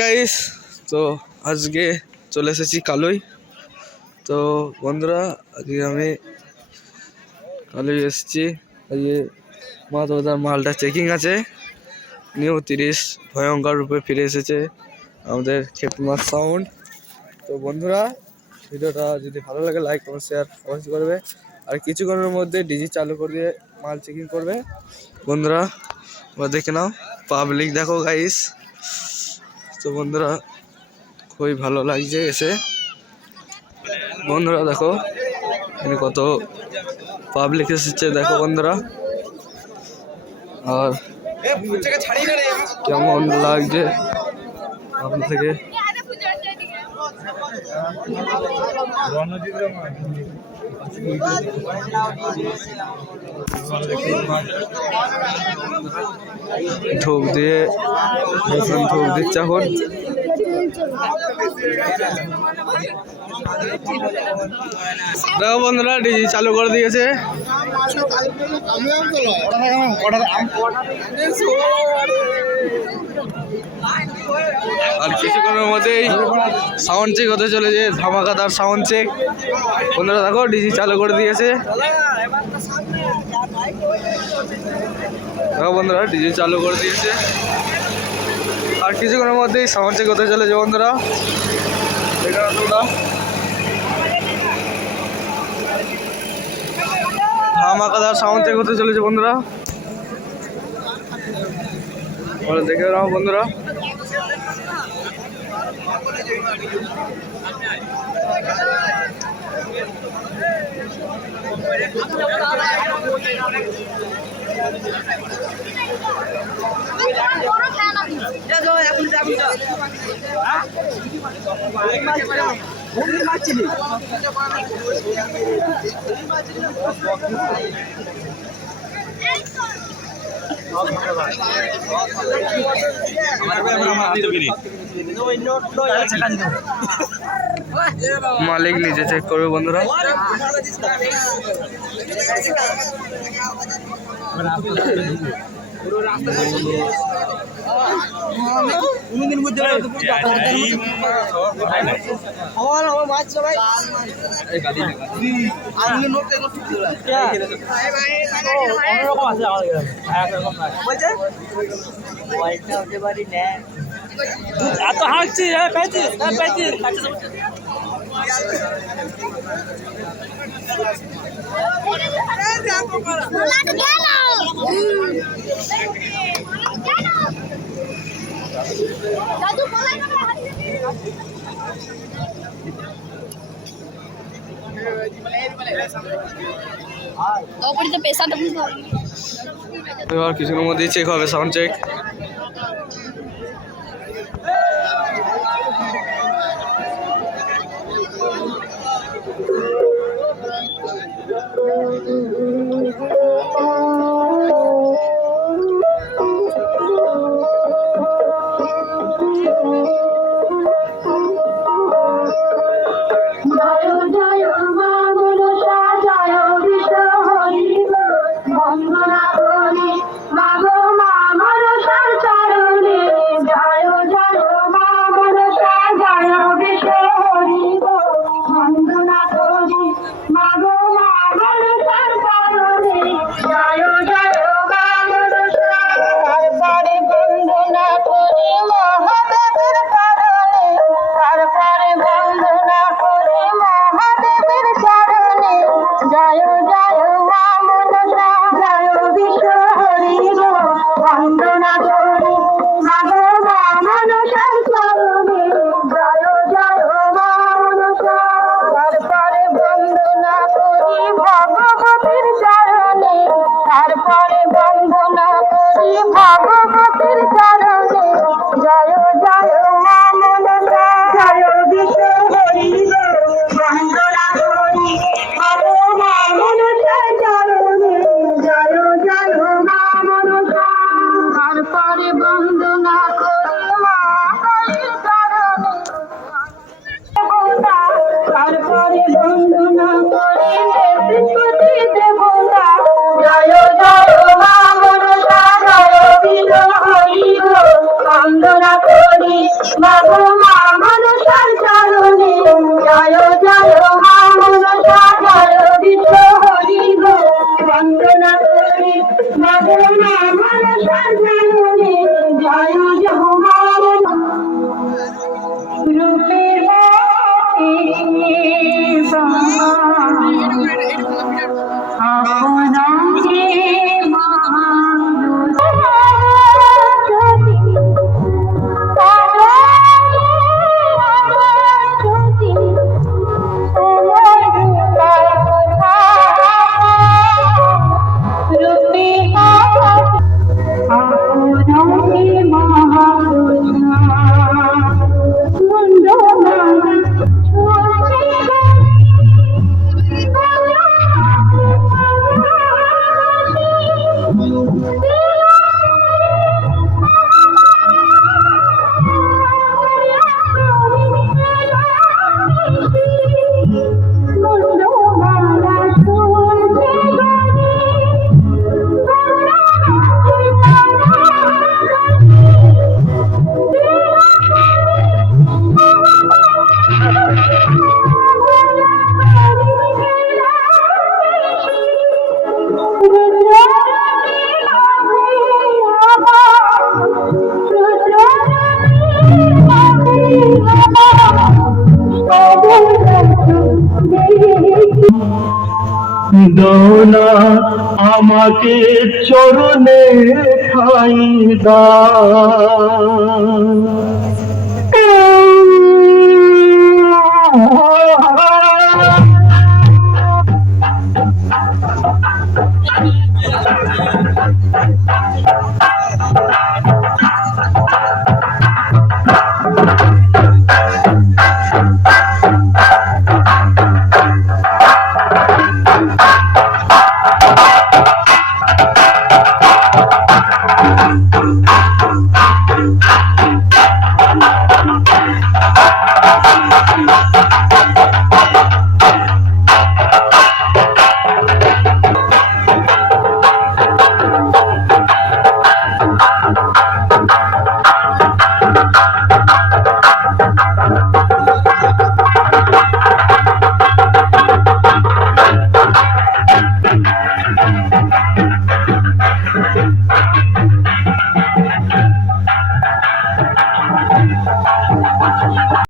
Guys তো আজকে চলে এসেছি কালুই। তো বন্ধুরা, আজকে আমি কালুই এসেছি। আজকে মা দাদার মালটা চেকিং আছে। নিউ তিরিশ, ভয়ঙ্কর রূপে ফিরে এসেছে আমাদের খেতমার সাউন্ড তো বন্ধুরা, ভিডিওটা যদি ভালো লাগে লাইক কমেন্ট শেয়ার অবশ্যই করবে। আর কিছুক্ষণের মধ্যে ডিজি চালু করে দিয়ে মাল চেকিং করবে। বন্ধুরা দেখে নাও। পাবলিক দেখো গাইস তো বন্ধুরা, খুবই ভালো লাগছে এসে। বন্ধুরা, দেখো, এখানে কত পাবলিক এসেছে, দেখো বন্ধুরা। আর কেমন লাগছে? আপনার থেকে ধূপ দিয়ে এখন ধূপ দিচ্ছে এখন দেখো বন্ধুরা ডিজি চালু করে দিয়েছে। আর কিছুক্ষণের মধ্যেই সাউন্ড চেক হতে চলেছে ধামাকা ধামাকাদার সাউন্ড চেক বন্ধুরা দেখো, ডিজি চালু করে দিয়েছে। দেখো বন্ধুরা, ডিজি চালু করে দিয়েছে। আর কিছুক্ষণের মধ্যেই সাউন্ড চেক হতে চলেছে বন্ধুরা। তোমরা ধামাকাদার সাউন্ড চেক হতে চলেছে বন্ধুরা। বলে দেখে নাও বন্ধুরা। মালিক নিজে চেক করবে বন্ধুরা। এত হাঁকছি হ্যাঁ পেয়েছিস হ্যাঁ পেয়েছিস ওপরে তো পেশাটা বুঝতে হবে এবার কিছুক্ষণের মধ্যেই চেক হবে সাউন্ড চেক বন্দনা মাগো মা দোলা আমাকে চরণে খাই দা